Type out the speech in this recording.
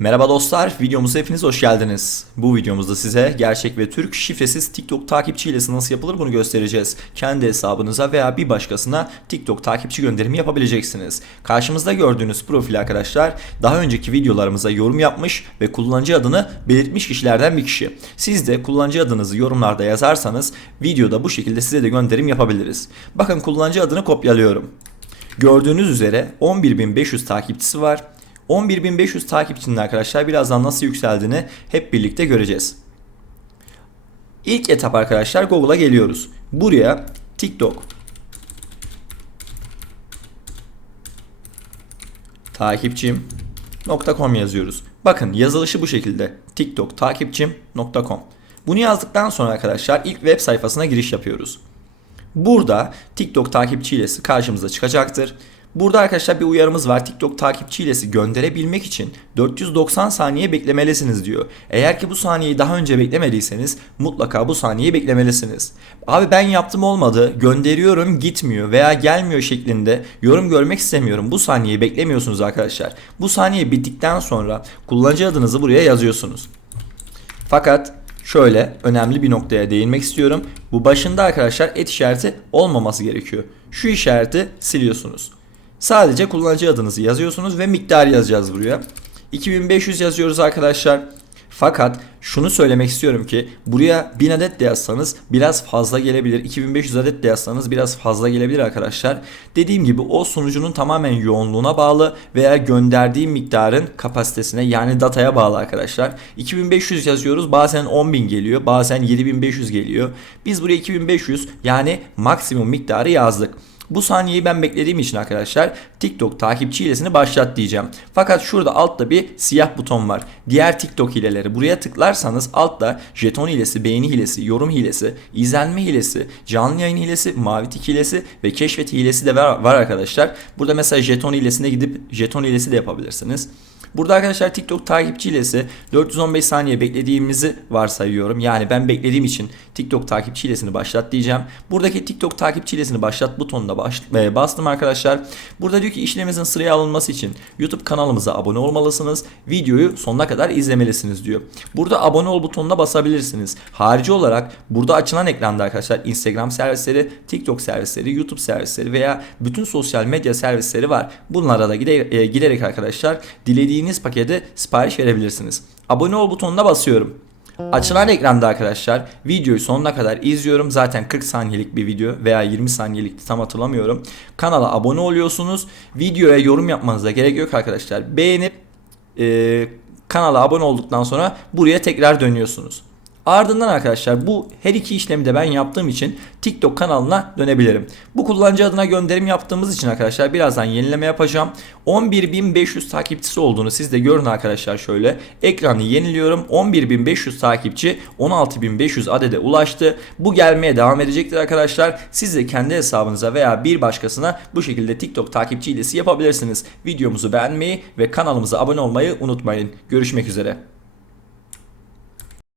Merhaba dostlar, videomuza hepiniz hoş geldiniz. Bu videomuzda size gerçek ve Türk şifresiz TikTok takipçi hilesi nasıl yapılır bunu göstereceğiz. Kendi hesabınıza veya bir başkasına TikTok takipçi gönderimi yapabileceksiniz. Karşımızda gördüğünüz profil arkadaşlar daha önceki videolarımıza yorum yapmış ve kullanıcı adını belirtmiş kişilerden bir kişi. Siz de kullanıcı adınızı yorumlarda yazarsanız videoda bu şekilde size de gönderim yapabiliriz. Bakın kullanıcı adını kopyalıyorum. Gördüğünüz üzere 11.500 takipçisi var. 11.500 takipçinin arkadaşlar birazdan nasıl yükseldiğini hep birlikte göreceğiz. İlk etap arkadaşlar Google'a geliyoruz. Buraya TikTok takipçim.com yazıyoruz. Bakın yazılışı bu şekilde. TikTok takipçim.com. Bunu yazdıktan sonra arkadaşlar ilk web sayfasına giriş yapıyoruz. Burada TikTok takipçi hilesi karşımıza çıkacaktır. Burada arkadaşlar bir uyarımız var. TikTok takipçi hilesi gönderebilmek için 490 saniye beklemelisiniz diyor. Eğer ki bu saniyeyi daha önce beklemediyseniz mutlaka bu saniyeyi beklemelisiniz. Abi ben yaptım olmadı, gönderiyorum gitmiyor veya gelmiyor şeklinde yorum görmek istemiyorum. Bu saniyeyi beklemiyorsunuz arkadaşlar. Bu saniye bittikten sonra kullanıcı adınızı buraya yazıyorsunuz. Fakat şöyle önemli bir noktaya değinmek istiyorum. Bu başında arkadaşlar et işareti olmaması gerekiyor. Şu işareti siliyorsunuz. Sadece kullanıcı adınızı yazıyorsunuz ve miktar yazacağız buraya. 2500 yazıyoruz arkadaşlar. Fakat şunu söylemek istiyorum ki buraya 1000 adet de yazsanız biraz fazla gelebilir. 2500 adet de yazsanız biraz fazla gelebilir arkadaşlar. Dediğim gibi o sunucunun tamamen yoğunluğuna bağlı veya gönderdiği miktarın kapasitesine yani dataya bağlı arkadaşlar. 2500 yazıyoruz bazen 10.000 geliyor bazen 7500 geliyor. Biz buraya 2500 yani maksimum miktarı yazdık. Bu saniyeyi ben beklediğim için arkadaşlar TikTok takipçi hilesini başlat diyeceğim. Fakat şurada altta bir siyah buton var. Diğer TikTok hileleri buraya tıklarsanız altta jeton hilesi, beğeni hilesi, yorum hilesi, izlenme hilesi, canlı yayın hilesi, mavi tik hilesi ve keşfet hilesi de var, arkadaşlar. Burada mesela jeton hilesine gidip jeton hilesi de yapabilirsiniz. Burada arkadaşlar TikTok takipçi hilesi 415 saniye beklediğimizi varsayıyorum. Yani ben beklediğim için TikTok takipçi hilesini başlat diyeceğim. Buradaki TikTok takipçi hilesini başlat butonuna baş, e, bastım arkadaşlar. Burada diyor ki işleminizin sıraya alınması için YouTube kanalımıza abone olmalısınız. Videoyu sonuna kadar izlemelisiniz diyor. Burada abone ol butonuna basabilirsiniz. Harici olarak burada açılan ekranda arkadaşlar Instagram servisleri, TikTok servisleri, YouTube servisleri veya bütün sosyal medya servisleri var. Bunlara da giderek, e, giderek arkadaşlar dilediğiniz pakete sipariş verebilirsiniz. Abone ol butonuna basıyorum. Açılan ekranda arkadaşlar videoyu sonuna kadar izliyorum. Zaten 40 saniyelik bir video veya 20 saniyelik tam hatırlamıyorum. Kanala abone oluyorsunuz. Videoya yorum yapmanıza gerek yok arkadaşlar. Beğenip e, kanala abone olduktan sonra buraya tekrar dönüyorsunuz. Ardından arkadaşlar bu her iki işlemi de ben yaptığım için TikTok kanalına dönebilirim. Bu kullanıcı adına gönderim yaptığımız için arkadaşlar birazdan yenileme yapacağım. 11.500 takipçisi olduğunu siz de görün arkadaşlar şöyle. Ekranı yeniliyorum. 11.500 takipçi 16.500 adede ulaştı. Bu gelmeye devam edecektir arkadaşlar. Siz de kendi hesabınıza veya bir başkasına bu şekilde TikTok takipçi hilesi yapabilirsiniz. Videomuzu beğenmeyi ve kanalımıza abone olmayı unutmayın. Görüşmek üzere.